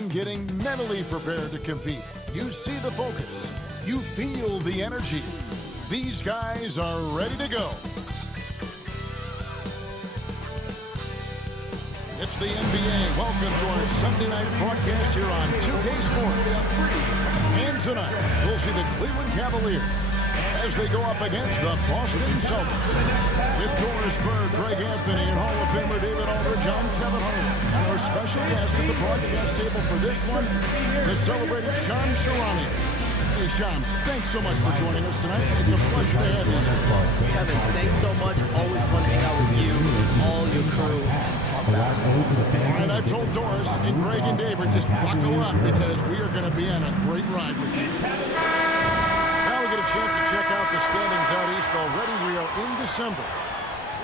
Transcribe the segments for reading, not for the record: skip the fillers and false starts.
and getting mentally prepared to compete. You see the focus. You feel the energy. These guys are ready to go. It's the NBA. Welcome to our Sunday night broadcast here on 2K Sports. And tonight, we'll see the Cleveland Cavaliers as they go up against the Boston Celtics. With Doris Bird, Greg Anthony, and Hall of Famer David Aldridge, I'm Kevin Harlan. And our special guest at the broadcast table for this one, the celebrated Shams Charania. Hey, Shams, thanks so much for joining us tonight. It's a pleasure to have you. Kevin, thanks so much. Always fun to hang out with you, all your crew. All right, I've told Doris and Greg and David, just buckle up because we are going to be on a great ride with you. Now we get a chance to check out the standings out east already. We are in December.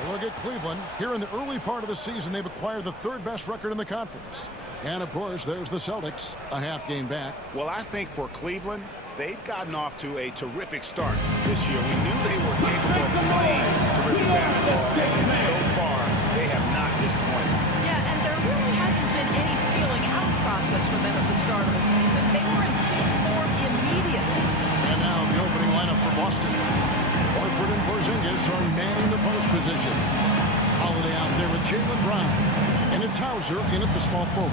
We'll look at Cleveland. Here in the early part of the season, they've acquired the third best record in the conference. And, of course, there's the Celtics, a half game back. Well, I think for Cleveland, they've gotten off to a terrific start this year. We knew they were capable of playing terrific basketball, and so far, they have not disappointed. Yeah, and there really hasn't been any feeling out process for them at the start of the season. They were in peak form immediately. And now the opening lineup for Boston. Horford and Porzingis are manning the post position. Holiday out there with Jaylen Brown. And it's Hauser in at the small forward.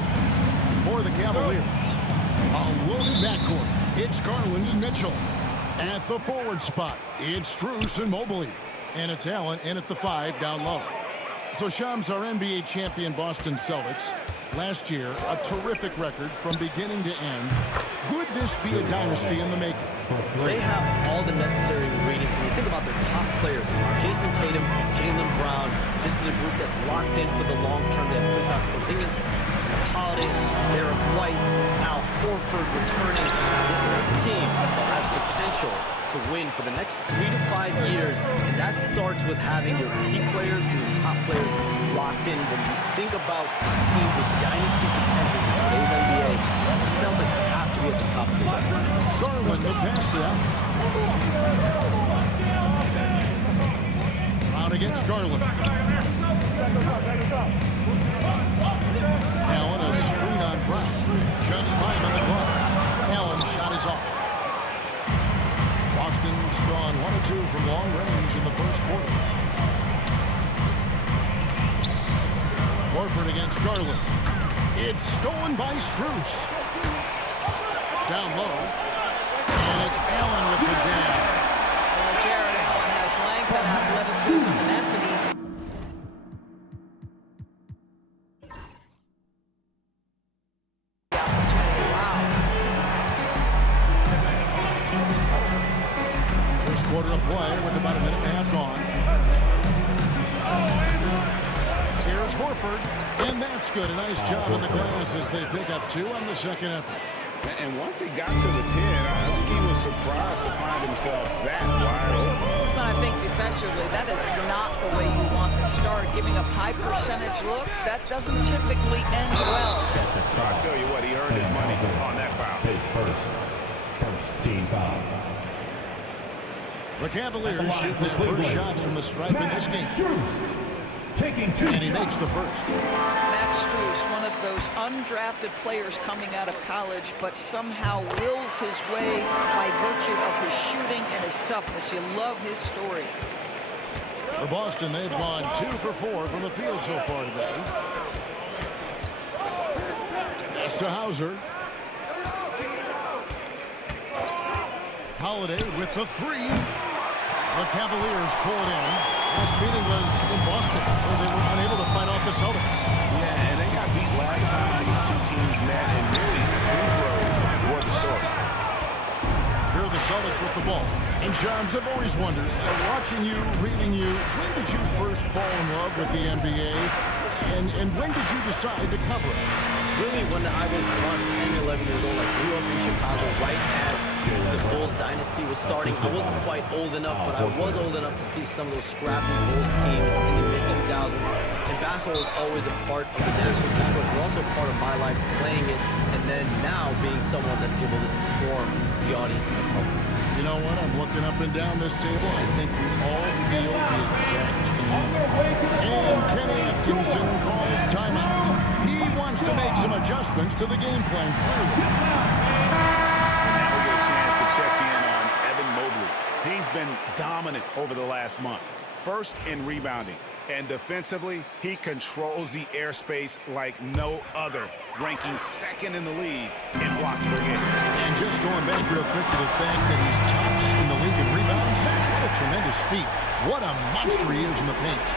For the Cavaliers, a loaded backcourt. It's Garland and Mitchell. At the forward spot, it's Strus and Mobley. And it's Allen in at the 5 down low. So Shams, our NBA champion Boston Celtics, last year, a terrific record from beginning to end. Could this be a dynasty in the making? They have all the necessary ingredients. When you think about their top players, Jason Tatum, Jaylen Brown, this is a group that's locked in for the long term. They have Kristaps Porzingis, Holiday, Derek White, Al Horford returning. This is a team that has potential to win for the next 3 to 5 years, and that starts with having your key players and your top players locked in. When you think about a team with dynasty potential in today's NBA, the Celtics have to be at the top of the list. Garland, the pass down. Brown against Garland. Allen, a screen on Brown. Just 5 on the clock. Allen's shot is off. Boston's gone 1 of 2 from long range in the first quarter. Horford against Garland. It's stolen by Strus. Down low. And it's Allen with the jam. Well, Jared Allen has length and athleticism, and that's an easy. First quarter of play with about a minute and a half gone. Here's Horford, and that's good. A nice job on the glass as they pick up 2 on the second effort. And once he got to the 10, I think he was surprised to find himself that wide open. I think defensively, that is not the way you want to start. Giving up high percentage looks, that doesn't typically end well. I tell you what, he earned his money on that foul. First team foul. The Cavaliers shoot their first shots from the stripe in this game. And he makes the first. Max Strus, one of those undrafted players coming out of college, but somehow wills his way by virtue of his shooting and his toughness. You love his story. For Boston, they've gone 2 for 4 from the field so far today. Pass to Hauser. Holiday with the 3. The Cavaliers pull it in. Last meeting was in Boston, where they were unable to fight off the Celtics. Yeah, and they got beat last time these two teams met, and really free throws were the story. Here are the Celtics with the ball. And Shams, I've always wondered, watching you, reading you, when did you first fall in love with the NBA? And when did you decide to cover it? Really, when I was about 10, 11 years old, I grew up in Chicago right as the Bulls dynasty was starting. I wasn't quite old enough, but I was old enough to see some of those scrappy Bulls teams in the mid-2000s. And basketball was always a part of the national discourse, but also part of my life playing it, and then now being someone that's able to inform the audience and the public. You know what? I'm looking up and down this table. I think we all feel the exact same. And Kenny Atkinson calls timeout. He wants to make some adjustments. adjustments to the game plan. Now we get a chance to check in on Evan Mobley. He's been dominant over the last month. First in rebounding. And defensively, he controls the airspace like no other, ranking second in the league in blocks per game. And just going back real quick to the fact that he's tops in the league in rebounds, what a tremendous feat. What a monster he is in the paint.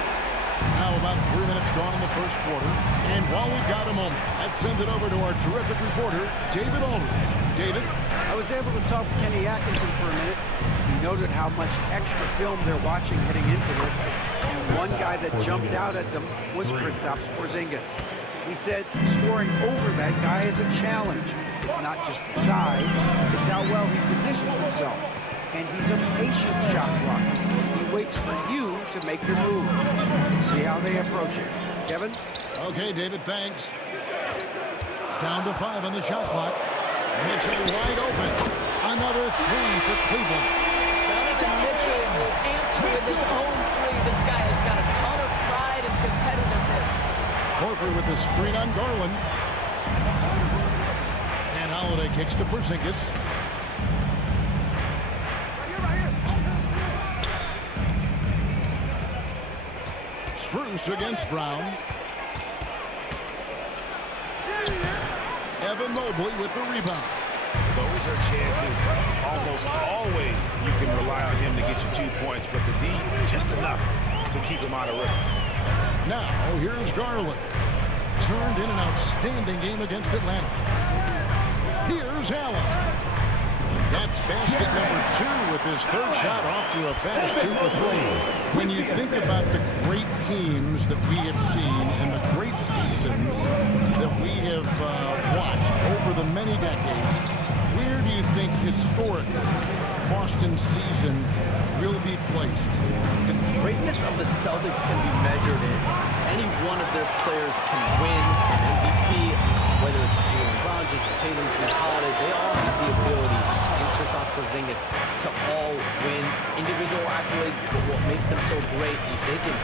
Now about 3 minutes gone in the first quarter. And while we've got a moment, let's send it over to our terrific reporter, David Aldridge. David? I was able to talk to Kenny Atkinson for a minute. He noted how much extra film they're watching heading into this. And one guy that jumped out at them was Kristaps Porzingis. He said scoring over that guy is a challenge. It's not just the size, it's how well he positions himself. And he's a patient shot blocker. He waits for you to make your move. See how they approach it. Kevin? Okay, David, thanks. Down to 5 on the shot clock. Mitchell wide open. Another 3 for Cleveland. Donovan Mitchell will answer with his own 3. This guy has got a ton of pride and competitiveness. Horford with the screen on Garland. And Holiday kicks to Porzingis. Strus against Brown. Evan Mobley with the rebound. Those are chances almost always you can rely on him to get you 2 points, but the D, just enough to keep him out of rhythm. Now, here's Garland. Turned in an outstanding game against Atlanta. Here's Allen. That's basket number 2 with his third shot off to a fast 2 for 3. When you think about the great teams that we have seen and the great seasons that we have watched over the many decades, where do you think historically Boston's season will be placed? The greatness of the Celtics can be measured in any one of their players can win an MVP, whether it's Jaylen Brown, Jason Tatum, Jrue Holiday. They all have the ability, and Kristaps Porzingis, to all win individual accolades. But what makes them so great is they can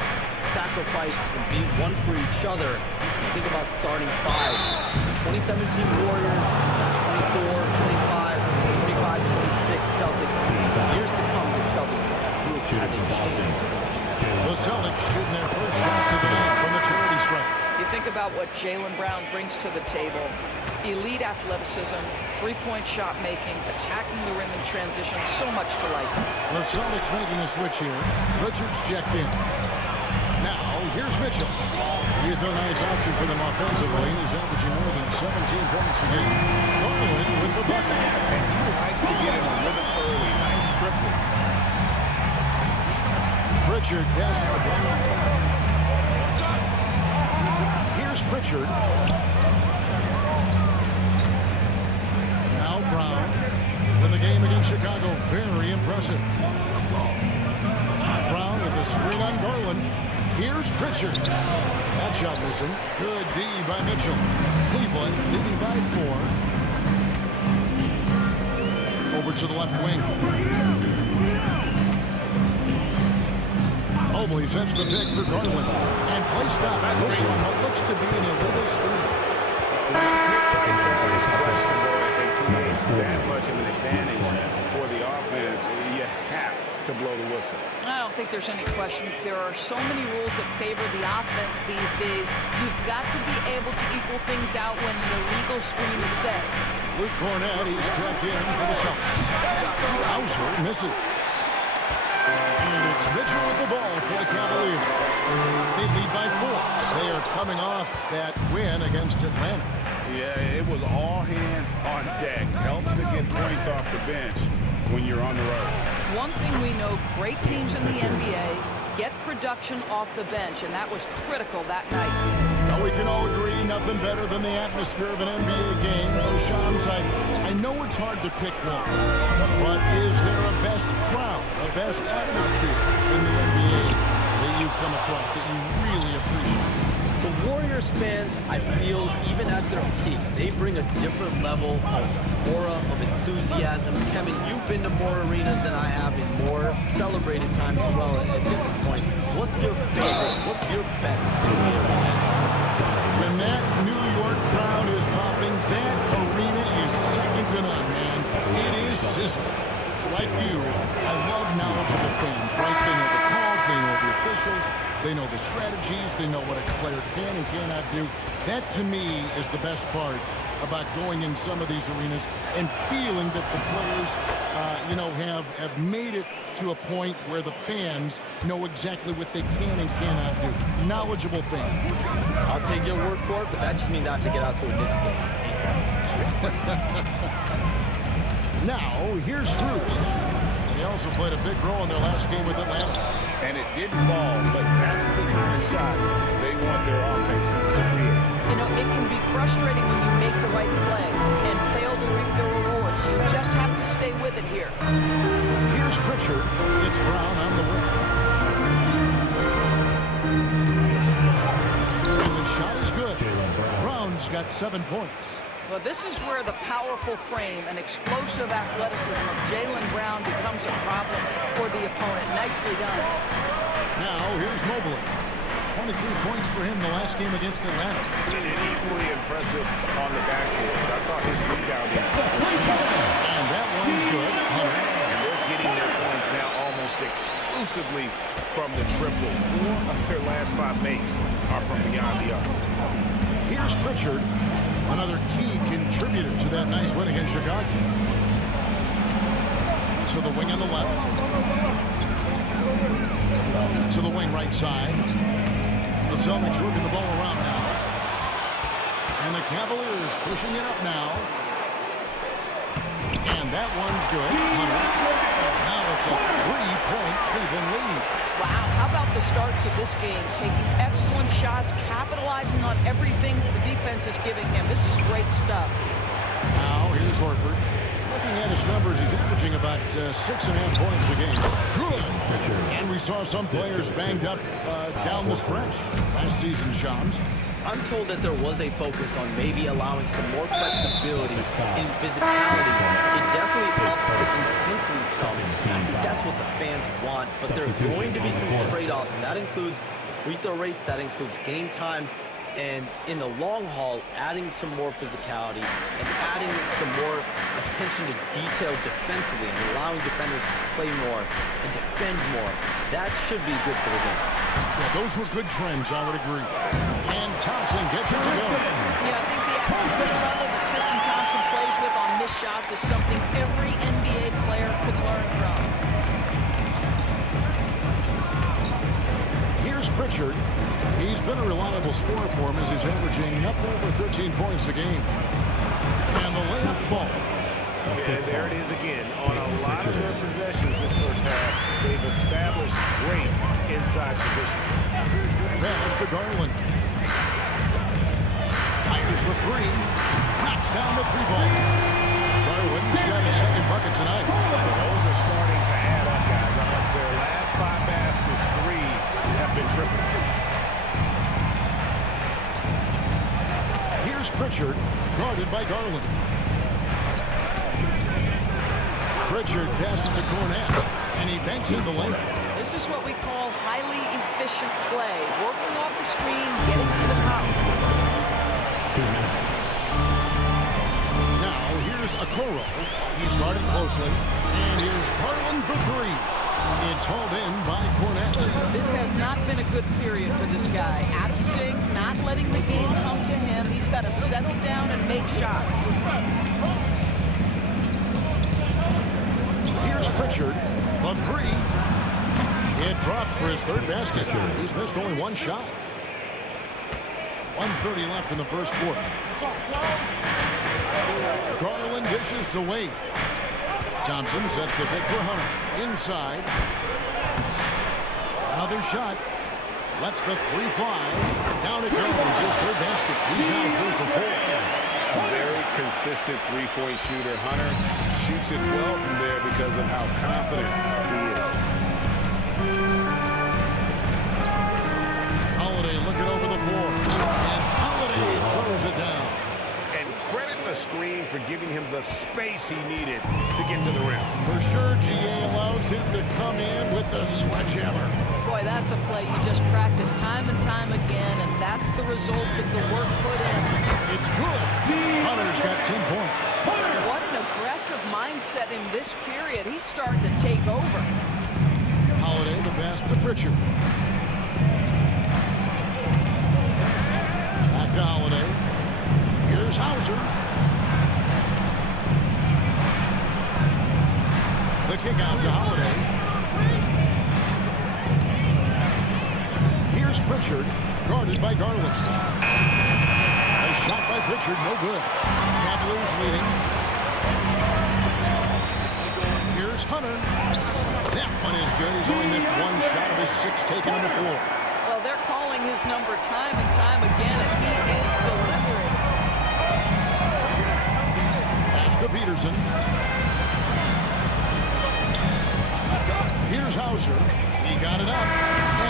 sacrifice and be one for each other. You think about starting 5s. The 2017 Warriors, 24, 25, 25, 26 Celtics. For years to come, the Celtics group has a chance to compete. The Celtics shooting their first shots of the game from the charity stripe. You think about what Jaylen Brown brings to the table. Elite athleticism, three-point shot making, attacking the rim in transition, so much to like. The Celtics making a switch here. Richards checked in. Now, here's Mitchell. He's been a nice option for them offensively, and he's averaging more than 17 points a game. Garland with the bucket. And he likes to get in a rhythm early. Nice triple. Pritchard, yes. Here's Pritchard. Now Brown. In the game against Chicago, very impressive. Brown with the screen on Garland. Here's Pritchard. That shot missing. Good D by Mitchell. Cleveland leading by 4. Over to the left wing. Mobley sets the pick for Garland. And play stops. This on what looks to be in a little screen. That much of an advantage for the offense. You have to blow the whistle. I don't think there's any question. There are so many rules that favor the offense these days. You've got to be able to equal things out when the legal screen is set. Luke Cornett, he's checked in for the Celtics. Hauser misses. And it's Mitchell with the ball for the Cavaliers. They lead by 4. They are coming off that win against Atlanta. Yeah, it was all hands on deck. Helps to get points off the bench when you're on the road. One thing we know, great teams in the NBA get production off the bench, and that was critical that night. Well, we can all agree nothing better than the atmosphere of an NBA game. So, Shams, I know it's hard to pick one, but is there a best crowd, a best atmosphere in the NBA that you've come across that you really appreciate? The Warriors fans, I feel, even at their peak, they bring a different level of aura, of enthusiasm. Kevin, you've been to more arenas than I have in more celebrated times as well at different points. What's your favorite? What's your best NBA arena? When that New York crowd is popping strategies. They know what a player can and cannot do. That, to me, is the best part about going in some of these arenas and feeling that the players, have made it to a point where the fans know exactly what they can and cannot do. Knowledgeable fans. I'll take your word for it, but that just means I have to get out to a Knicks game ASAP. Now, here's Strus. And he also played a big role in their last game with Atlanta. And it didn't fall, but that's the kind of shot they want their offense to create. You know, it can be frustrating when you make the right play and fail to reap the rewards. You just have to stay with it here. Here's Pritchard. It's Brown on the wing. And the shot is good. Brown's got 7 points. Well, this is where the powerful frame and explosive athleticism of Jaylen Brown becomes a problem for the opponent. Nicely done. Now, here's Mobley. 23 points for him the last game against Atlanta. And equally impressive on the backboards. I thought his rebounding was key. And that one's good. Hunter. And they're getting their points now almost exclusively from the triple. 4 of their last 5 makes are from beyond the arc. Here's Pritchard. Another key contributor to that nice win against Chicago. To the wing on the left. To the wing right side. The Celtics working the ball around now. And the Cavaliers pushing it up now. And that one's good. Hunter. Now it's a 3-point Cleveland lead. Wow, how about the start to this game? Taking excellent shots, capitalizing on everything the defense is giving him. This is great stuff. Now, here's Horford. Looking at his numbers, he's averaging about 6.5 points a game. Good! And we saw some players banged up down the stretch last season, Shams. I'm told that there was a focus on maybe allowing some more flexibility in physicality. It definitely upped the intensity some. I think that's what the fans want, but there are going to be some trade-offs, and that includes the free throw rates, that includes game time, and in the long haul, adding some more physicality and adding some more attention to detail defensively and allowing defenders to play more and defend more. That should be good for the game. Yeah, those were good trends, I would agree. And Thompson gets it to go. Yeah, I think the activity level that Tristan Thompson plays with on missed shots is something every NBA player could learn from. Here's Pritchard. He's been a reliable scorer for him as he's averaging up over 13 points a game. And the layup falls. And there it is again. On a lot of their possessions this first half, they've established great inside position. Pass to Garland. Fires the 3. Knocks down the 3-ball. Garland's got his second bucket tonight. Those are starting to add up, guys. Their last 5 baskets, 3 have been triple. Here's Pritchard, guarded by Garland. Pritchard passes to Cornette, and he banks in the lane. This is what we call highly efficient play. Working off the screen, getting to the cup. 2 minutes. Now, here's Okoro. He's guarded closely. And here's Garland for 3. It's hauled in by Cornette. This has not been a good period for this guy. Out of sync, not letting the game come to him. He's got to settle down and make shots. Here's Pritchard, the 3. It drops for his 3rd basket. He's missed only 1 shot. 1:30 left in the first quarter. Garland dishes to Wade. Thompson sets the pick for Hunter. Inside. Another shot. Lets the 3 fly. Down it goes. His 3rd basket. He's now 3 for 4. A very consistent 3-point shooter. Hunter shoots it well from there because of how confident he is. Holiday looking over the floor. And Holiday throws it down. And credit the screen for giving him the space he needed to get to the rim. For sure, GA allows him to come in with the sledgehammer. Boy, that's a play you just practice time and time again, and that's the result of the work put in. It's good. Hunter's got 10 points. What an aggressive mindset in this period. He's starting to take over. Holiday the pass to Pritchard. Pritchard, no good. Cavaliers leading. Here's Hunter. That one is good. He's only missed one shot of his 6 taken on the floor. Well, they're calling his number time and time again, and he is delivering. Pass to Peterson. Here's Hauser. He got it up.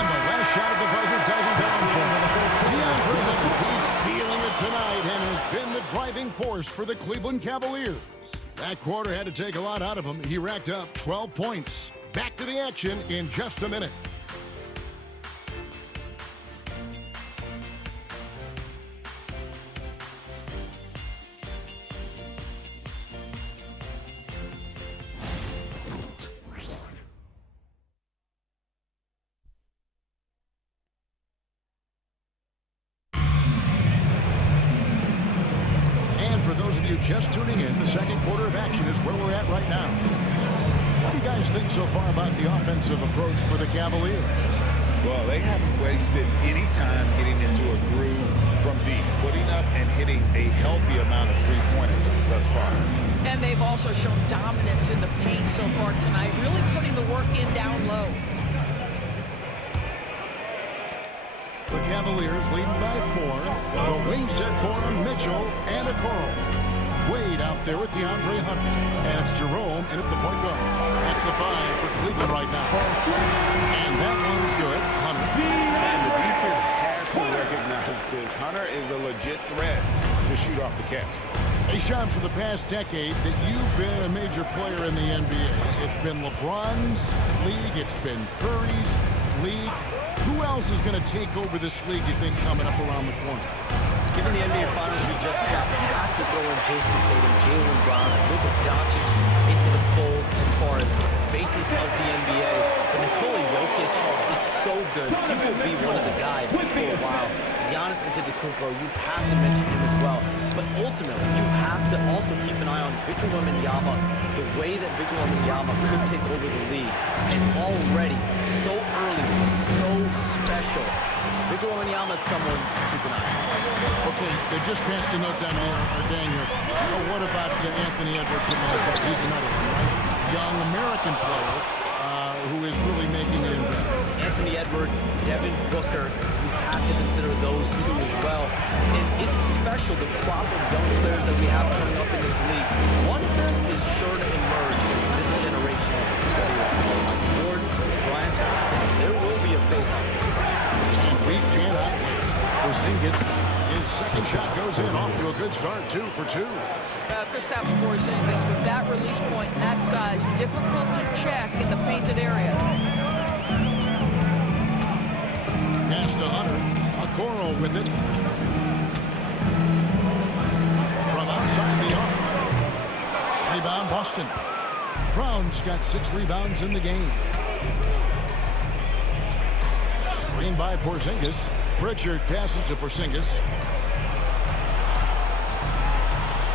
And the last shot of the buzzer doesn't go in for him. DeAndre Hunter, he's feeling it tonight and has been the driving force for the Cleveland Cavaliers. That quarter had to take a lot out of him. He racked up 12 points. Back to the action in just a minute. Just tuning in, the second quarter of action is where we're at right now. What do you guys think so far about the offensive approach for the Cavaliers? Well, they haven't wasted any time getting into a groove from deep, putting up and hitting a healthy amount of three-pointers thus far. And they've also shown dominance in the paint so far tonight, really putting the work in down low. The Cavaliers leading by 4. The wing set for him, Mitchell and Okoro. Wade out there with DeAndre Hunter. And it's Jerome in at the point guard. That's the 5 for Cleveland right now. And that one's good. Hunter. And the defense has to recognize this. Hunter is a legit threat to shoot off the catch. Hey, Sean, for the past decade that you've been a major player in the NBA, it's been LeBron's league, it's been Curry's league. Who else is going to take over this league, you think, coming up around the corner? Given the NBA Finals we just got, we have to throw in Jason Tatum, Jaylen Brown, and Luka Doncic into the fold as far as faces of the NBA. But Nikola Jokic is so good. He will be one of the guys for a while. Giannis Antetokounmpo, you have to mention him as well. But ultimately, you have to also keep an eye on Victor Wembanyama, the way that Victor Wembanyama could take over the league. And already, so early, so special. Victor Wembanyama is someone to keep an eye on. Okay, they just passed a note down here, or Daniel. Oh, what about Anthony Edwards? He's another one, right? Young American player who is really making an impact. Anthony Edwards, Devin Booker, you have to consider those two as well. And it's special, the crop of young players that we have coming up in this league. One of them is sure to emerge as this generation's Michael Jordan, Bryant. There will be a face-off. And we cannot wait. Porzingis, his second shot goes in, off to a good start, 2 for 2. Kristaps Porzingis with that release point and that size, difficult to check in the painted area. Pass to Hunter. Okoro with it. From outside the arc. Rebound Boston. Brown's got 6 rebounds in the game. Screen by Porzingis. Pritchard passes to Porzingis.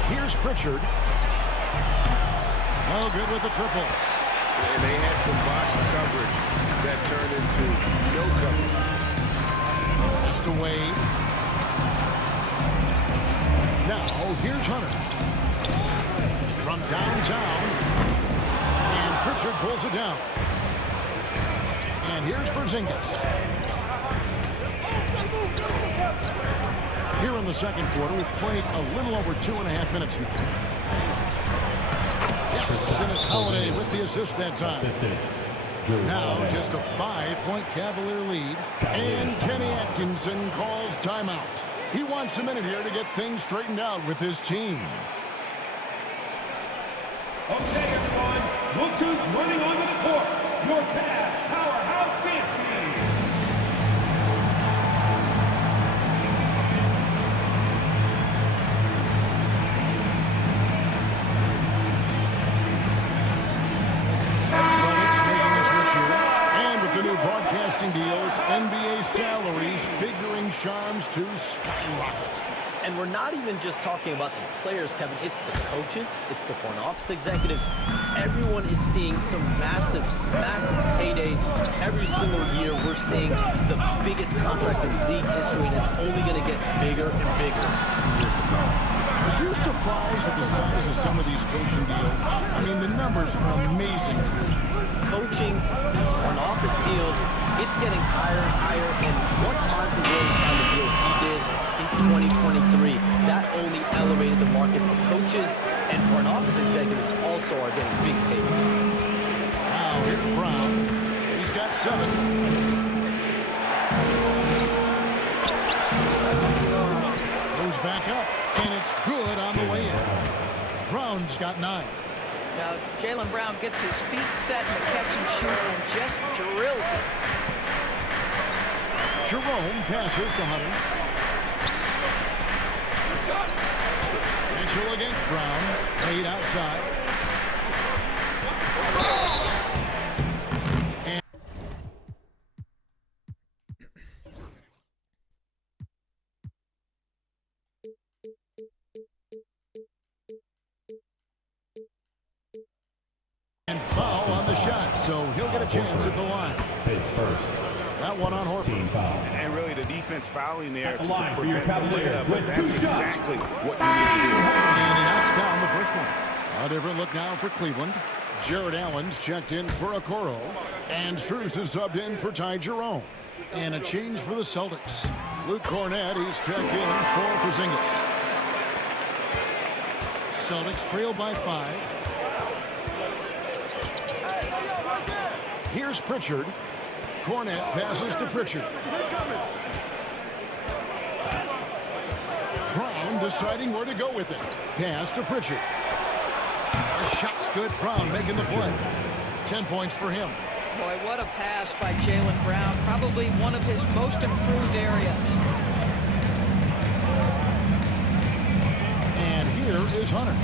Here's Pritchard. No good with the triple. And they had some boxed coverage that turned into no coverage. Pass to Wade. Now, here's Hunter. From downtown. And Pritchard pulls it down. And here's Porzingis. Here in the second quarter, we've played a little over 2.5 minutes now. Yes, and it's Holiday with the assist that time. Now just a 5-point Cavalier lead. And Kenny Atkinson calls timeout. He wants a minute here to get things straightened out with his team. Okay, everyone, look who's running onto the court. Your Cavs powerhouse dance team. The new broadcasting deals, NBA salaries figuring charms to skyrocket. And we're not even just talking about the players, Kevin. It's the coaches. It's the front office executives. Everyone is seeing some massive, massive paydays. Every single year, we're seeing the biggest contract in league history, and it's only going to get bigger and bigger in years to come. surprised at the size of some of these coaching deals? I mean, the numbers are amazing. Coaching on office deals, it's getting higher and higher. And once Monty Williams signed the deal he did in 2023, that only elevated the market for coaches and front office executives also are getting big payments. Now here's Brown. He's got 7. Goes back up, and it's good on the way in. Brown's got 9. Now, Jaylen Brown gets his feet set in the catch and shoot and just drills it. Jerome passes to Hunter. Mitchell against Brown. Laid outside. And foul on the shot, so he'll get a chance at the line. His first. That one on Horford. Team foul. And really, the defense fouling there At to the line for your prevent the Cavaliers layup, with but that's 2 shots. exactly what you need to do. And he knocks down the first one. A different look now for Cleveland. Jared Allen's checked in for Okoro. And Strus is subbed in for Ty Jerome. And a change for the Celtics. Luke Cornett, he's checked in for Porzingis. Celtics trail by 5. Here's Pritchard. Cornett passes to Pritchard. Brown deciding where to go with it. Pass to Pritchard. The shot's good. Brown making the play. 10 points for him. Boy, what a pass by Jaylen Brown. Probably one of his most improved areas. And here is Hunter.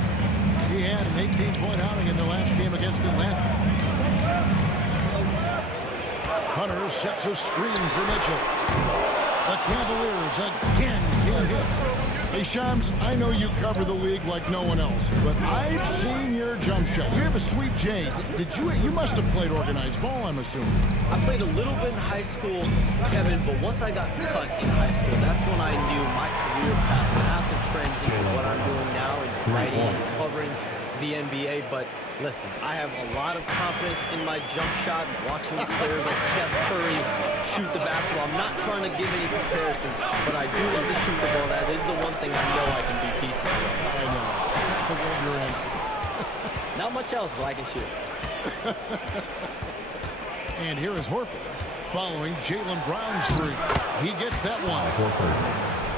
He had an 18-point outing in the last game against Atlanta. Hunter sets a screen for Mitchell. The Cavaliers again can't hit. Hey, Shams, I know you cover the league like no one else, but I've seen your jump shot. You have a sweet J. You must have played organized ball, I'm assuming. I played a little bit in high school, Kevin, but once I got cut in high school, that's when I knew my career path would have to trend into what I'm doing now in writing and covering the NBA. But listen, I have a lot of confidence in my jump shot, watching players like Steph Curry shoot the basketball. I'm not trying to give any comparisons, but I do love to shoot the ball. That is the one thing I know I can be decent at. I know. I love your answer. Not much else, but I can shoot. And here is Horford following Jaylen Brown's 3. He gets that one. Horford.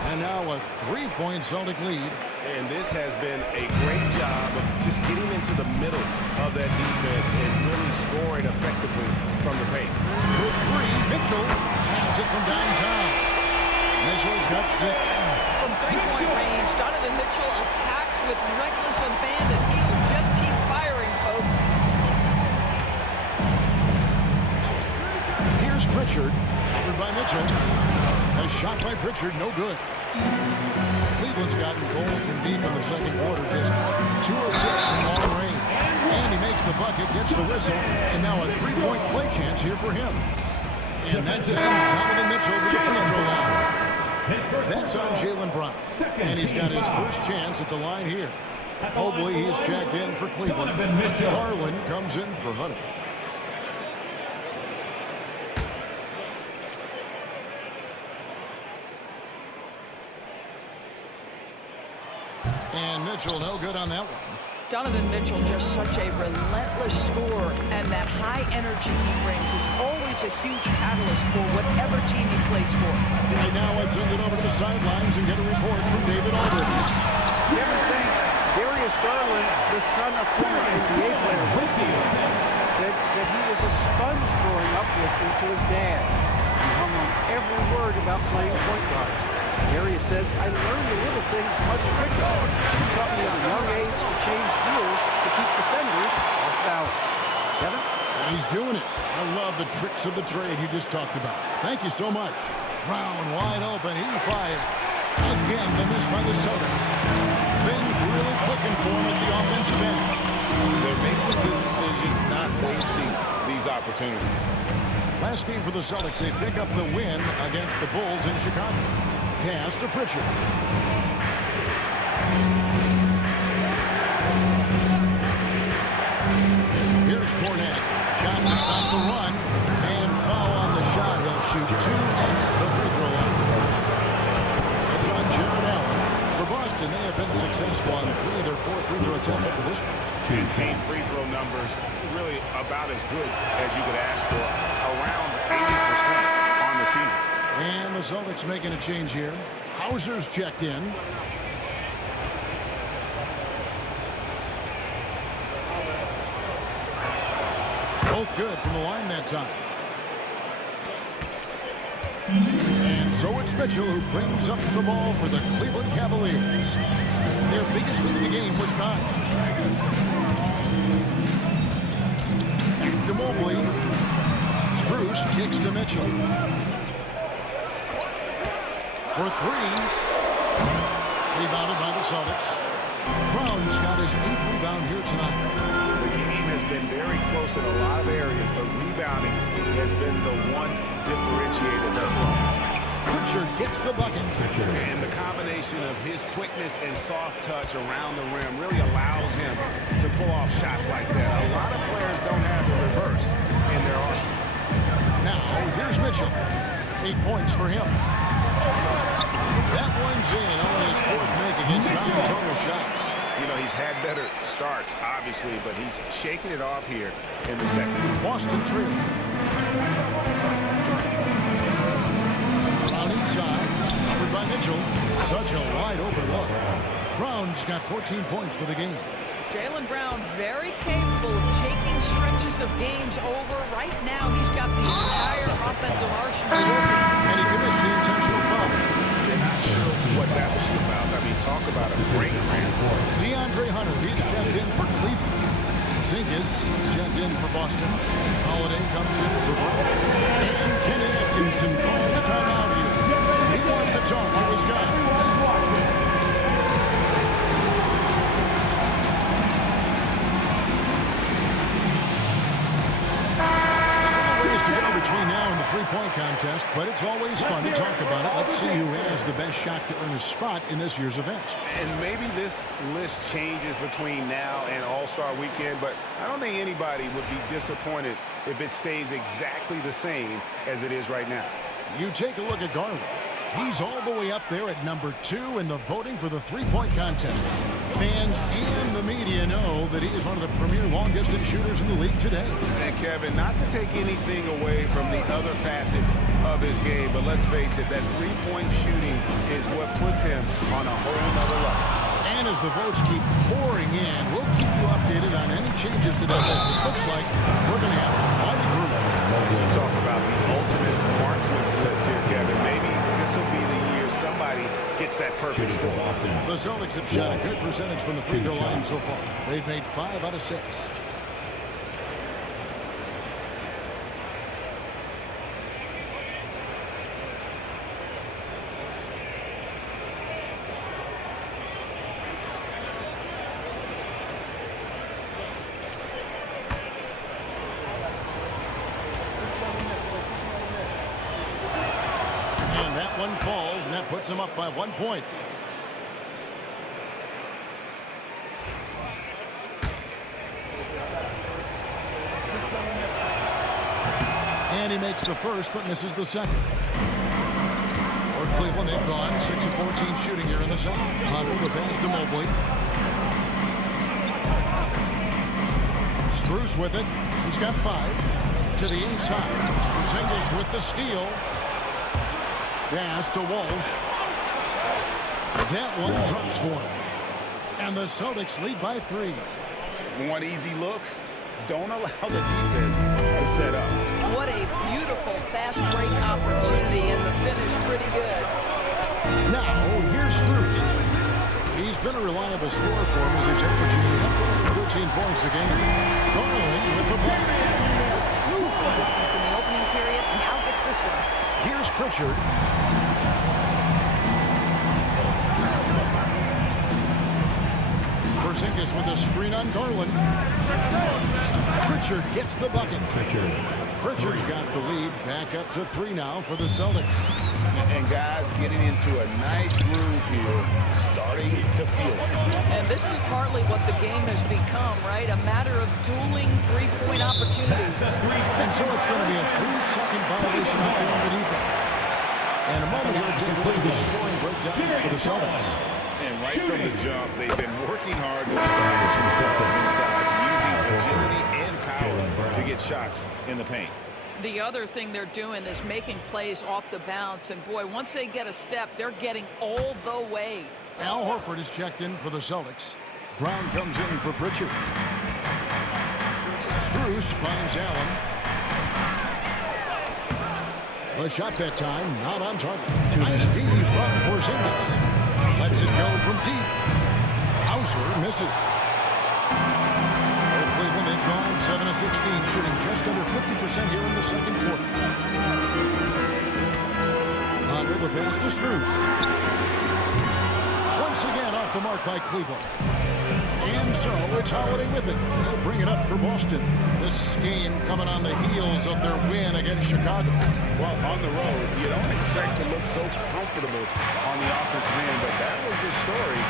And now a 3-point Celtic lead. And this has been a great job of just getting into the middle of that defense and really scoring effectively from the paint. For 3, Mitchell hands it from downtown. Mitchell's got 6. From three-point range, Donovan Mitchell attacks with reckless abandon. He'll just keep firing, folks. Here's Pritchard, covered by Mitchell. A shot by Pritchard, no good. Cleveland's gotten cold from deep in the second quarter, just 2 of 6 in long range. And he makes the bucket, gets the whistle, and now a 3-point play chance here for him. And that sends Donovan Mitchell to the free throw line. That's on Jaylen Brown. And he's got his first chance at the line here. Mobley, he's checked in for Cleveland. Garland comes in for Hunter. And Mitchell, no good on that one. Donovan Mitchell, just such a relentless scorer, and that high energy he brings is always a huge catalyst for whatever team he plays for. And now let's send it over to the sidelines and get a report from David Aldridge. Kevin thanks Darius Garland, the son of former NBA player Winston, said that he was a sponge growing up listening to his dad. He hung on every word about playing point guard. Darius says, I learned the little things much quicker. He taught me at a young age to change gears to keep defenders off balance. Kevin? And he's doing it. I love the tricks of the trade you just talked about. Thank you so much. Brown wide open. He fired. Again, the miss by the Celtics. Things really clicking for him at the offensive end. They're making good decisions, not wasting these opportunities. Last game for the Celtics, they pick up the win against the Bulls in Chicago. Pass to Pritchard. Trying to stop the run. And foul on the shot. He'll shoot 2 at the free throw line. It's on Jared Allen. For Boston, they have been successful on 3 of their 4 free throw attempts up to this point. And team free throw numbers really about as good as you could ask for. Around 80% on the season. And the Celtics making a change here. Hauser's checked in. Both good from the line that time. And so it's Mitchell who brings up the ball for the Cleveland Cavaliers. Their biggest lead of the game was 9. Back to Mobley. Strus kicks to Mitchell. For 3. Rebounded by the Celtics. Brown's got his 8th rebound here tonight. The game has been very close in a lot of areas, but rebounding has been the one differentiator thus far. Pritchard gets the bucket. And the combination of his quickness and soft touch around the rim really allows him to pull off shots like that. A lot of players don't have the reverse in their arsenal. Now, here's Mitchell. 8 points for him. That one's in. Only his 4th make against 9 total shots. You know, he's had better starts, obviously, but he's shaking it off here in the second. Boston trailing. Brown inside. Covered by Mitchell. Such a wide open look. Brown's got 14 points for the game. Jaylen Brown very capable of taking stretches of games over. Right now, he's got the entire offensive arsenal working. And he commits the intentional foul. They're not sure what that was about. I mean, talk about a great man. DeAndre Hunter, he's checked in for Cleveland. Zingis is checked in for Boston. Holiday comes in for Brown. And Kenny Atkinson calls timeout here. He wants to talk to his guy. To go between now and the three-point contest, but it's always fun to talk about it. Let's see who has the best shot to earn a spot in this year's event. And maybe this list changes between now and All-Star Weekend, but I don't think anybody would be disappointed if it stays exactly the same as it is right now. You take a look at Garland. He's all the way up there at number 2 in the voting for the three-point contest. Fans and the media know that he is one of the premier long-distance shooters in the league today. And Kevin, not to take anything away from the other facets of his game, but let's face it, that three-point shooting is what puts him on a whole nother level. And as the votes keep pouring in, we'll keep you updated on any changes to that list. It looks like we're going to have quite a group. Talk about the ultimate marksman's list here, Kevin. Maybe this will be the year somebody gets that perfect score. The Celtics have shot a good percentage from the free throw line so far. They've made 5 out of 6. One falls, and that puts him up by 1 point. And he makes the first, but misses the second. For Cleveland, they've gone 6 of 14 shooting here in the second. Hunter, the pass to Mobley. Strus with it. He's got 5. To the inside. Porzingis with the steal. Pass to Walsh. That one drops for him. And the Celtics lead by 3. Want easy looks? Don't allow the defense to set up. What a beautiful fast break opportunity, and the finish pretty good. Now, here's Strus. He's been a reliable scorer for him as he's averaging 13 points a game. Garland with the ball. Nailed 2 full distance in the opening period, and now gets this one. Here's Pritchard. Porzingis with a screen on Garland. Pritchard gets the bucket. Pritchard's got the lead back up to 3 now for the Celtics. And guys getting into a nice groove here, starting to feel it. And this is partly what the game has become, right? A matter of dueling three-point opportunities. And so it's going to be a 3-second violation out there on the defense. And a moment here to take a look at the scoring breakdown for the Celtics. And right from the jump, they've been working hard to establish themselves inside, using agility and power to get shots in the paint. The other thing they're doing is making plays off the bounce. And, boy, once they get a step, they're getting all the way. Al Horford is checked in for the Celtics. Brown comes in for Pritchard. Strus finds Allen. The shot that time, not on target. Nice D from Porzingis. Lets it go from deep. Hauser misses. Cleveland, they've gone 7 of 16, shooting just under 50% here in the second quarter. Under the pass to Strus. Once again off the mark by Cleveland. And so it's Holiday with it. They'll bring it up for Boston. This game coming on the heels of their win against Chicago. Well, on the road, you don't expect to look so comfortable on the offensive end, but that was the story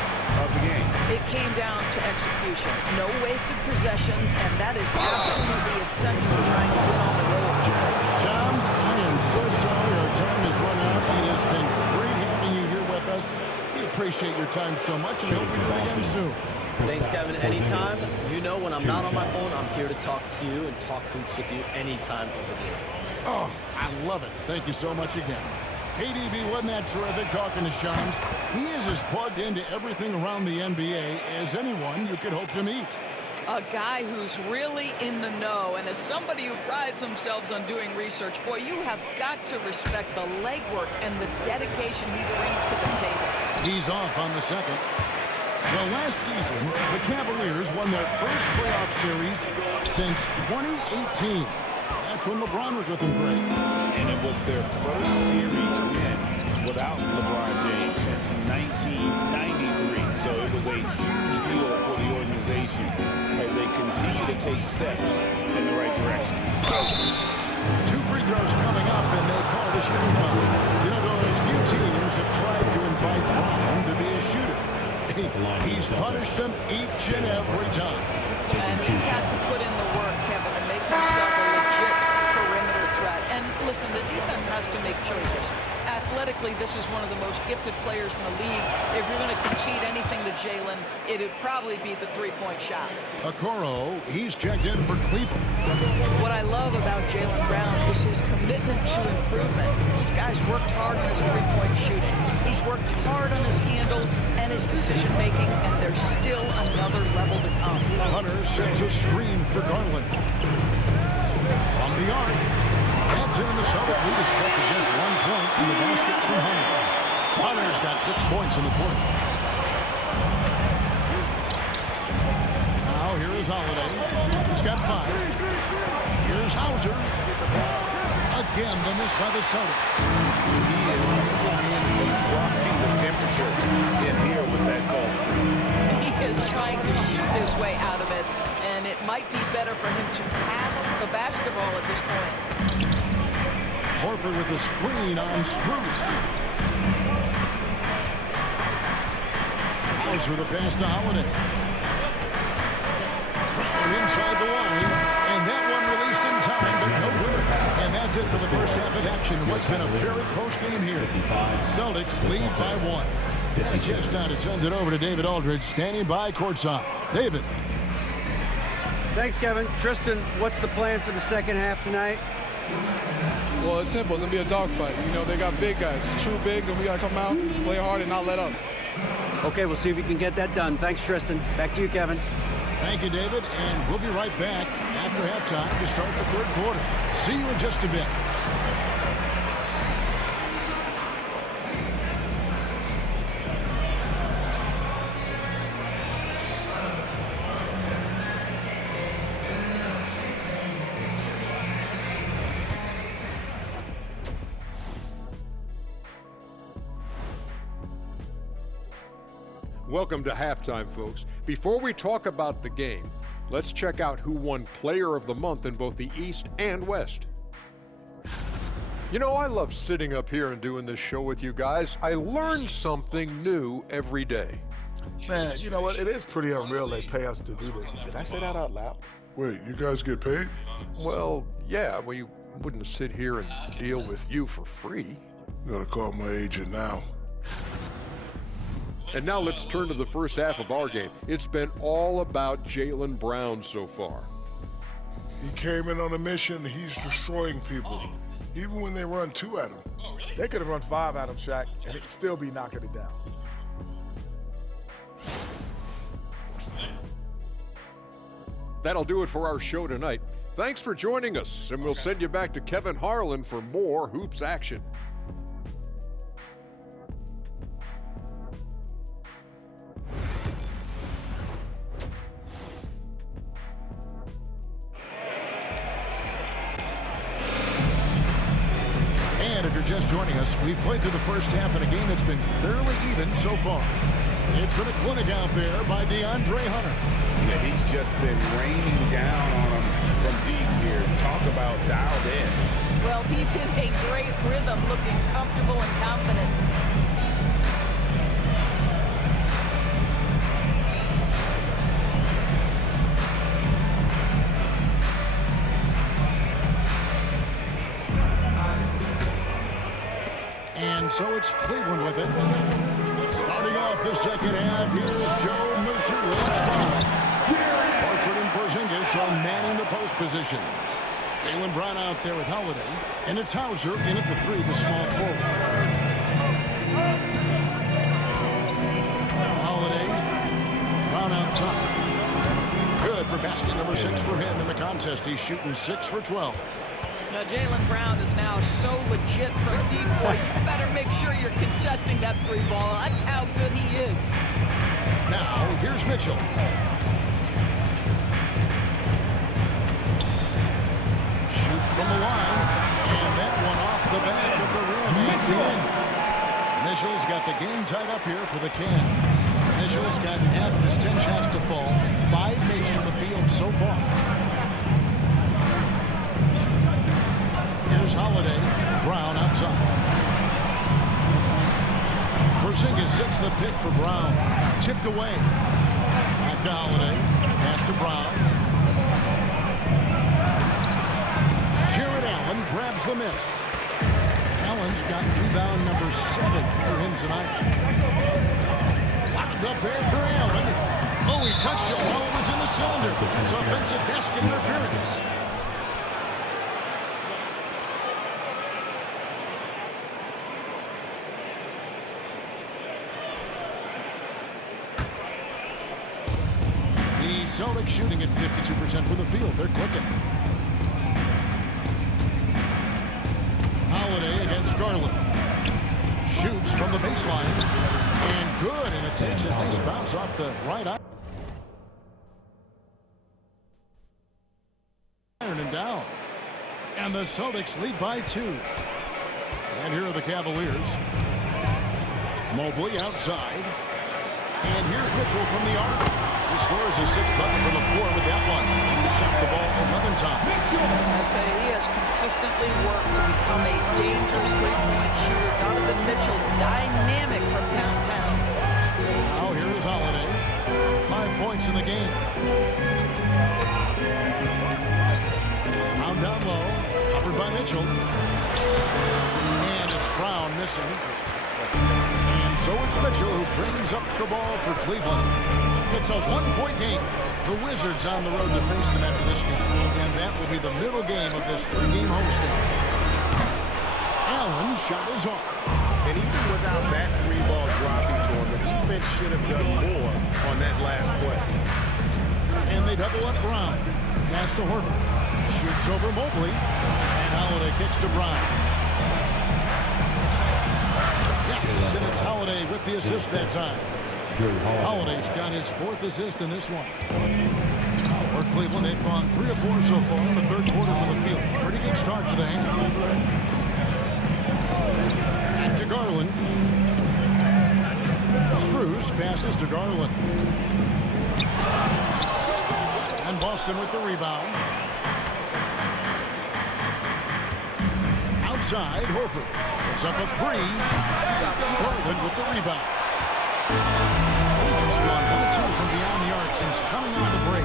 of the game. It came down to execution. No wasted possessions, and that is absolutely essential trying to win on the road. Shams, I am so sorry our time has run out. It has been great having you here with us. We appreciate your time so much, and hope we do it again soon. Thanks, Kevin. Anytime. You know when I'm not on my phone, I'm here to talk to you and talk hoops with you anytime over here. Oh, I love it. Thank you so much again. KDB, wasn't that terrific talking to Shams? He is as plugged into everything around the NBA as anyone you could hope to meet. A guy who's really in the know, and as somebody who prides themselves on doing research, boy, you have got to respect the legwork and the dedication he brings to the table. He's off on the second. Well, last season, the Cavaliers won their first playoff series since 2018. That's when LeBron was with them, Greg. And it was their first series win without LeBron James since 1993. So it was a huge deal for the organization as they continue to take steps in the right direction. 2 free throws coming up, and they call the shooting foul. You know, those few teams have tried to invite Brown to be a shooter. He's punished them each and every time. And he's had to put in the work, Kevin, to make himself a legit perimeter threat. And listen, the defense has to make choices. Athletically, this is one of the most gifted players in the league. If you're going to concede anything to Jalen, it'd probably be the three-point shot. Okoro, he's checked in for Cleveland. What I love about Jalen Brown is his commitment to improvement. This guy's worked hard on his three-point shooting. He's worked hard on his handle and his decision-making, and there's still another level to come. Hunter sets a screen for Garland. From the arc. That's in the Celtic lead is cut to just 1 point in the basket from Hunter. Hunter's got 6 points in the quarter. Now here is Holiday. He's got 5. Here's Hauser. Again, the miss by the Celtics. He is single-handedly dropping the temperature in here with that call streak. He is trying to shoot his way out of it, and it might be better for him to pass the basketball at this point. Horford with a screen on Strus. Hauser the pass to Holiday. Brown inside the line, and that one released in time, but no good. And that's it for the first half of action. What's been a very close game here. Celtics lead by 1. And just now to send it over to David Aldridge, standing by courtside. David. Thanks, Kevin. Tristan, what's the plan for the second half tonight? Well, it's simple. It's going to be a dogfight. You know, they got big guys, true bigs, and we got to come out, play hard, and not let up. Okay, we'll see if we can get that done. Thanks, Tristan. Back to you, Kevin. Thank you, David, and we'll be right back after halftime to start the third quarter. See you in just a bit. Welcome to halftime, folks. Before we talk about the game, let's check out who won Player of the Month in both the East and West. You know, I love sitting up here and doing this show with you guys. I learn something new every day. Man, you know what? It is pretty unreal they pay us to do this. Did I say that out loud? Wait, you guys get paid? Well, yeah, we wouldn't sit here and deal with you for free. Gotta call my agent now. And now let's turn to the first half of our game. It's been all about Jaylen Brown so far. He came in on a mission. He's destroying people, even when they run 2 at him. They could have run 5 at him, Shaq, and he'd still be knocking it down. That'll do it for our show tonight. Thanks for joining us, and we'll send you back to Kevin Harlan for more Hoops action. And if you're just joining us, we've played through the first half in a game that's been fairly even so far. It's been a clinic out there by DeAndre Hunter. Yeah, he's just been raining down on him from deep here. Talk about dialed in. Well, he's in a great rhythm, looking comfortable and confident. And so it's Cleveland with it. Starting off the second half, here's Joe Mazzulla. Horford and Porzingis are manning the post position. Jaylen Brown out there with Holiday. And it's Hauser in at the 3, the small forward. Holiday. Brown outside. Good for basket number 6 for him in the contest. He's shooting 6 for 12. Now, Jaylen Brown is now so legit from deep. Boy, you better make sure you're contesting that 3 ball. That's how good he is. Now, here's Mitchell. Shoots from the line. And that one off the back of the rim. And in. Mitchell's got the game tied up here for the Cavs. Mitchell's gotten half of his 10 shots to fall. 5 makes from the field so far. Here's Holiday. Brown outside. Porzingis sets the pick for Brown. Tipped away. Back to Holiday. Pass to Brown. Jared Allen grabs the miss. Allen's got rebound number 7 for him tonight. Wound up there for Allen. Oh, he touched it while it was in the cylinder. It's offensive basket interference. Celtics shooting at 52% from the field. They're clicking. Holiday against Garland. Shoots from the baseline. And good. And it takes a nice bounce off the right eye. And down. And the Celtics lead by 2. And here are the Cavaliers. Mobley outside. And here's Mitchell from the arc. He scores his 6th bucket from the floor with that one. He shot the ball 11 times. I'd say he has consistently worked to become a dangerous three-point shooter. Donovan Mitchell, dynamic from downtown. Now here is Holiday. 5 points in the game. Brown down low. Covered by Mitchell. And it's Brown missing. And so it's Mitchell who brings up the ball for Cleveland. It's a 1-point game. The Wizards on the road to face them after this game. And that will be the middle game of this 3-game homestand. Allen shot is off. And even without that 3-ball dropping for him, the defense should have done more on that last play. And they double up Brown. Pass to Horford. Shoots over Mobley. And Holiday kicks to Brown. Yes, and it's Holiday with the assist that time. Holiday's got his 4th assist in this one. For Cleveland, they've gone 3 of 4 so far in the 3rd quarter from the field. Pretty good start to the half. Back to Garland. Strus passes to Garland. And Boston with the rebound. inside. Horford puts up a three. Garland with the rebound. Cleveland's gone 1-2 from beyond the arc since coming on the break.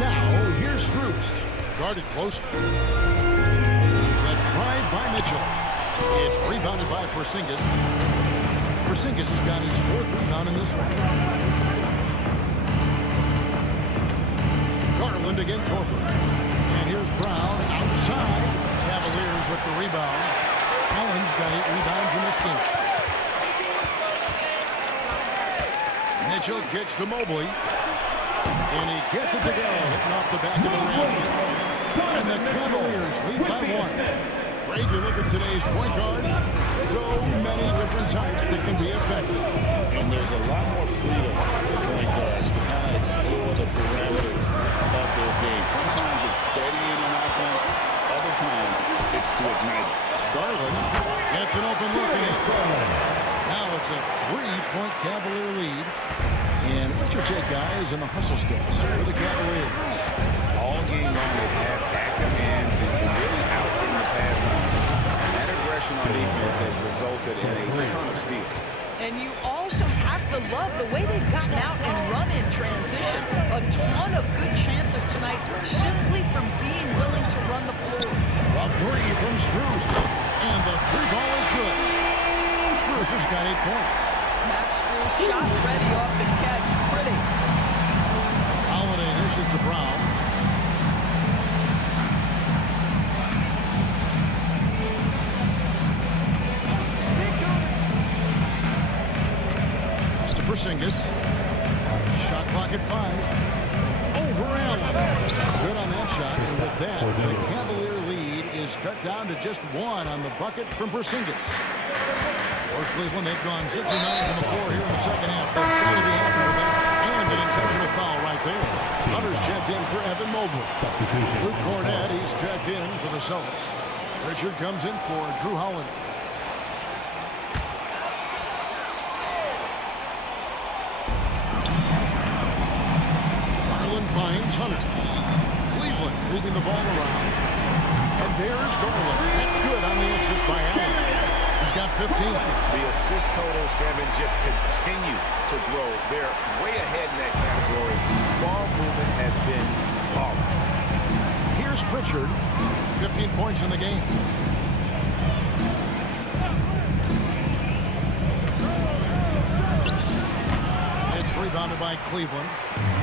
Now, here's Strus. Guarded close. The drive by Mitchell. It's rebounded by Porzingis. Porzingis has got his 4th rebound in this one. Garland against Horford. And here's Brown outside. Cavaliers with the rebound. Allen's got 8 rebounds in this game. Mitchell kicks to Mobley. And he gets it to go. Hitting off the back of the rim. And the Cavaliers lead by 1. Ray, you look at today's point guards, so many different types that can be effective. And there's a lot more freedom for point guards to kind of explore the parameters of their game. Sometimes it's steadying an offense. Other times it's to ignite. Garland gets an open look and it's now it's a 3-point Cavalier lead. And what's your take, guys, in the hustle stats for the Cavaliers? All game long they've had active hands and really out in the passing lanes. That aggression on defense has resulted in a ton of steals. And you also have to love the way they've gotten out and run in transition. A ton of good chances tonight simply from being willing to run the floor. A three from Strus. And the 3 ball is good. Strus has got 8 points. Max Strus shot ready off the catch. Pretty. Holiday dishes to Brown. Porzingis. Shot clock at 5. Over Allen. Good on that shot. And with that, the Cavalier lead is cut down to just 1 on the bucket from Porzingis. For Cleveland, they've gone 6 or 9 from the floor here in the second half. They've got to be happy with that. And an intentional foul right there. Hunter's checked in for Evan Mobley. Luke Cornett, he's checked in for the Celtics. Richard comes in for Drew Holiday. Finds Hunter. Cleveland's moving the ball around. And there's Garland. That's good on the assist by Allen. He's got 15. The assist totals, Kevin, just continue to grow. They're way ahead in that category. Ball movement has been flawless. Here's Pritchard. 15 points in the game. It's rebounded by Cleveland.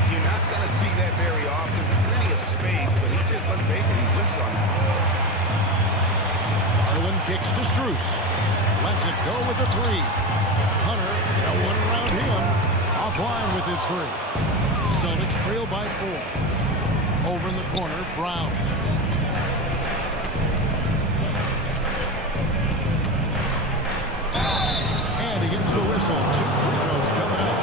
You're not going to see that very often. Plenty of space, but he just, let's face it, he whiffs on that. Garland kicks to Strus. Lets it go with the 3. Hunter, no one around him. Offline with his 3. Celtics trail by 4. Over in the corner, Brown. And he gets the whistle. 2 free throws coming up.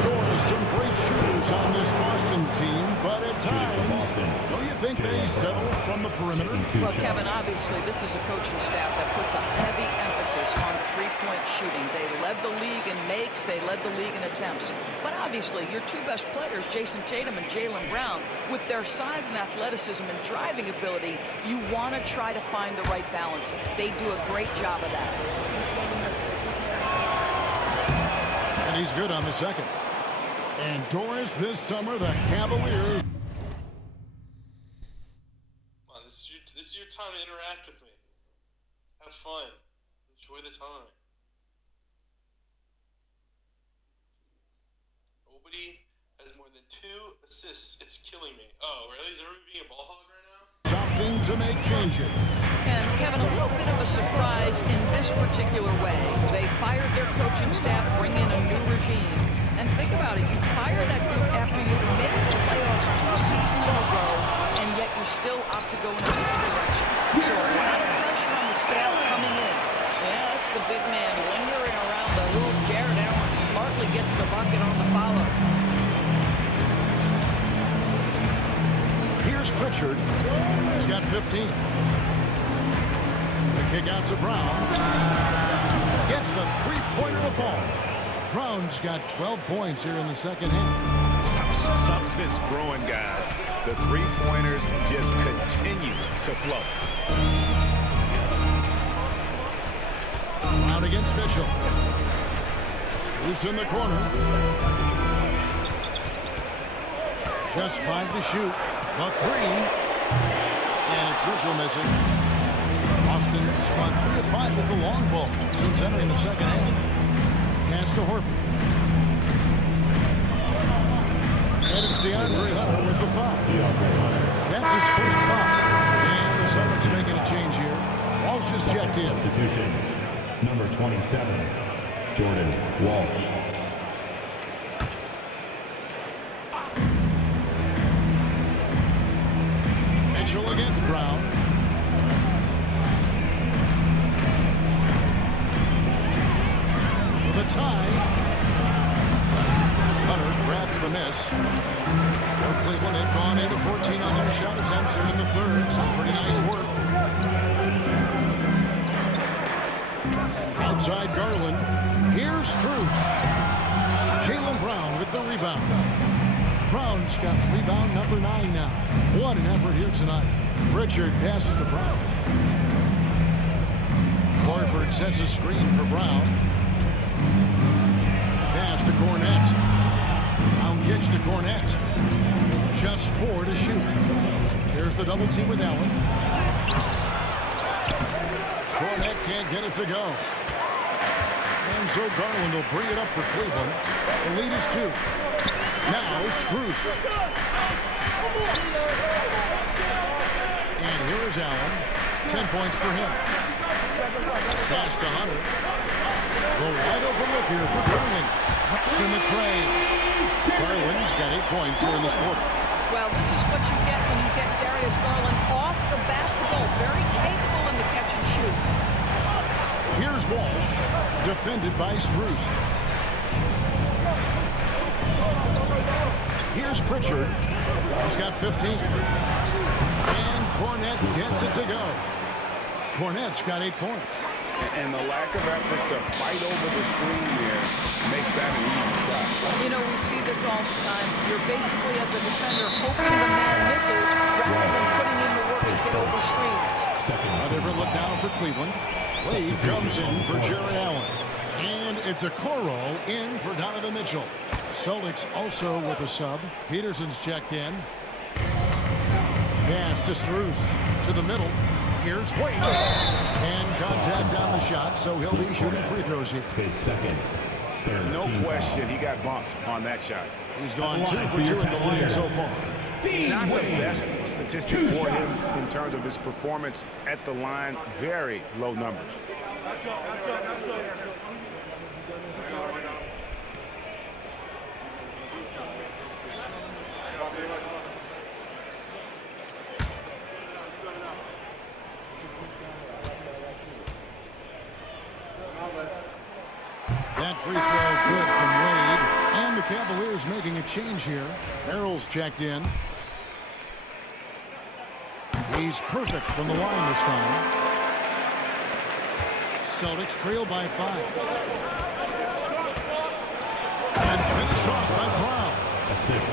Doris, some great shooters on this Boston team, but at times, don't you think they settle from the perimeter? Well, Kevin, obviously, this is a coaching staff that puts a heavy emphasis on 3-point shooting. They led the league in makes, they led the league in attempts. But obviously, your 2 best players, Jason Tatum and Jaylen Brown, with their size and athleticism and driving ability, you want to try to find the right balance. They do a great job of that. And he's good on the second. And Doris, this summer, the Cavaliers. Come on, this is your time to interact with me. Have fun. Enjoy the time. Nobody has more than 2 assists. It's killing me. Oh, really? Is everybody being a ball hog right now? Something to make changes. And Kevin, a little bit of a surprise in this particular way. They fired their coaching staff, bring in a new regime. And think about it, you fire that group after you've made the playoffs 2 seasons in a row, and yet you still opt to go in a different direction. So a lot of pressure on the staff coming in. Yeah, that's the big man lingering around the hoop. Jared Allen smartly gets the bucket on the follow. Here's Pritchard. He's got 15. The kick out to Brown. Gets the 3-pointer to fall. Brown's got 12 points here in the second half. Something's brewing, guys. The three-pointers just continue to flow. Brown against Mitchell. Who's in the corner. Just 5 to shoot. The 3. And it's Mitchell missing. Boston's gone 3 of 5 with the long ball since entering the second half. Pass to Horford. And it's DeAndre Hunter with the foul. That's his first foul. And the Celtics making a change here. Walsh is checked in. Substitution. Number 27, Jordan Walsh. Mitchell against Brown. For the tie. Hunter grabs the miss. For Cleveland, they've gone 8 of 14 on their shot attempts here in the third. Some pretty nice work. Outside Garland. Here's Strus. Jaylen Brown with the rebound. Brown's got rebound number 9 now. What an effort here tonight. Pritchard passes to Brown. Horford sets a screen for Brown. Pass to Cornette. Brown kicks to Cornette. Just 4 to shoot. Here's the double team with Allen. Cornette can't get it to go. And so Garland will bring it up for Cleveland. The lead is 2. Now Strus. And here is Allen. 10 points for him. Pass to Hunter. The wide open look here for Garland. Drops in the tray. Garland's got 8 points here in this quarter. Well, this is what you get when you get Darius Garland off the basketball. Very capable in the catch and shoot. Here's Walsh, defended by Strus. Here's Pritchard. He's got 15. And Cornette gets it to go. Cornette's got 8 points. And the lack of effort to fight over the screen here makes that an easy shot. You know, we see this all the time. You're basically, as a defender, hoping the man misses rather than putting in the work to get over screens. A different look down for Cleveland. Lee comes in for Jerry Allen. And it's a Okoro in for Donovan Mitchell. Celtics also with a sub. Peterson's checked in. Pass to Strus to the middle. Here's Wade. And contact down the shot, so he'll be shooting free throws here. His second. No question, he got bumped on that shot. He's gone 2 for 2 at the line so far. Not the best statistic for him in terms of his performance at the line. Very low numbers. That free throw good from Wade. And the Cavaliers making a change here. Merrill's checked in. He's perfect from the line this time. Celtics trail by 5. And finished off by Brown.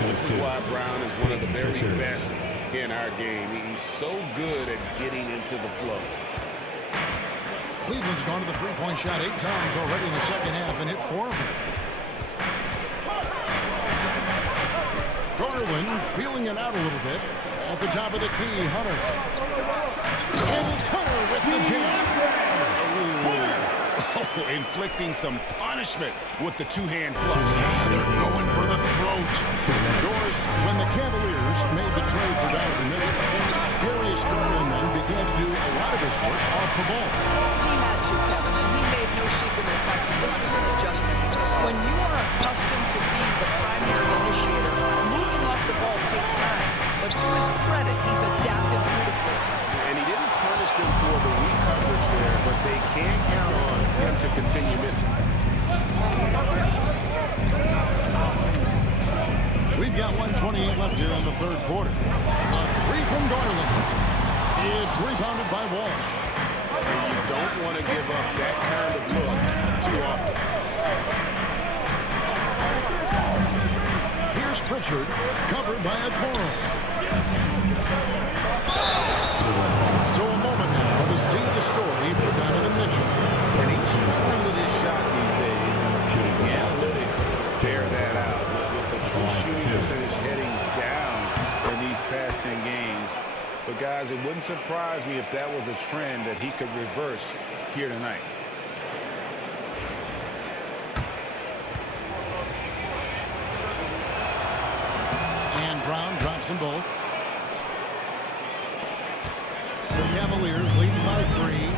This is why Brown is one of the very best in our game. He's so good at getting into the flow. Cleveland's gone to the three-point shot 8 times already in the second half and hit 4 of them. Garland feeling it out a little bit. At the top of the key, Hunter. And it's Hunter with the jam. Oh, inflicting some punishment with the two-hand flush. They're going for the throat. Doris, when the Cavaliers made the trade for Donovan Mitchell, Darius Garland then began to do a lot of his work off the ball. He had to, Kevin, and he made no secret of the fact that this was an adjustment. When you are accustomed to being the primary initiator, moving off the ball takes time. But to his credit, he's adapted beautifully. And he didn't punish them for the weak coverage there, but they can count on him to continue missing. We've got 1:28 left here in the third quarter. A three from Garland. It's rebounded by Walsh. And you don't want to give up that kind of look too often. Here's Pritchard, covered by Okoro. guys, it wouldn't surprise me if that was a trend that he could reverse here tonight. And Brown drops them both. The Cavaliers leading by 3.